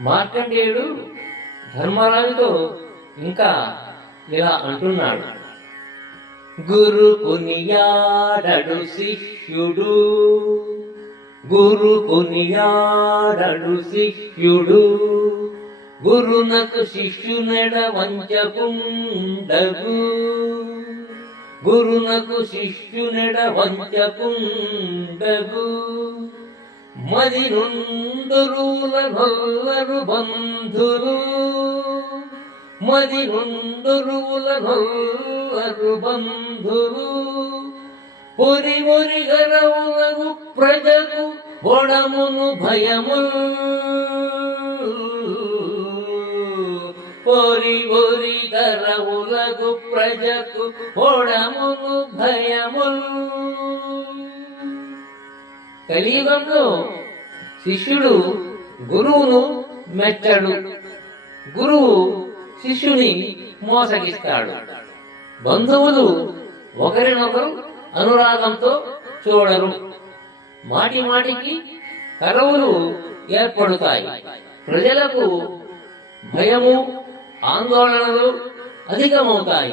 మార్కండేయుడు ధర్మరాజుతో ఇంకా ఇలా అంటున్నాడు. గురు కొనియాడడు శిష్యుడు, గురు కొనియాడడు శిష్యుడు, గురునకు శిష్యునెడ వంచకుండగు, గురునకు శిష్యునెడ వంచకుండగు. మది నుండురుల నొల్లరు బంధులు, మది నుండురుల నొల్లరు బంధులు, పొరి ఒరి గరవులకు ప్రజకు ఒడమును భయముల్, పొరి ఒరి గరవులకు ప్రజకు ఒడమును భయముల్. కలియుగంలో శిష్యుడు గురువును మెచ్చడు, గురువు శిష్యుని మోసగిస్తాడు. బంధువులు ఒకరినొకరు అనురాగంతో చూడరు, మాటి మాటికి కలవులు ఏర్పడతాయి. ప్రజలకు భయము ఆందోళనలు అధికమవుతాయి.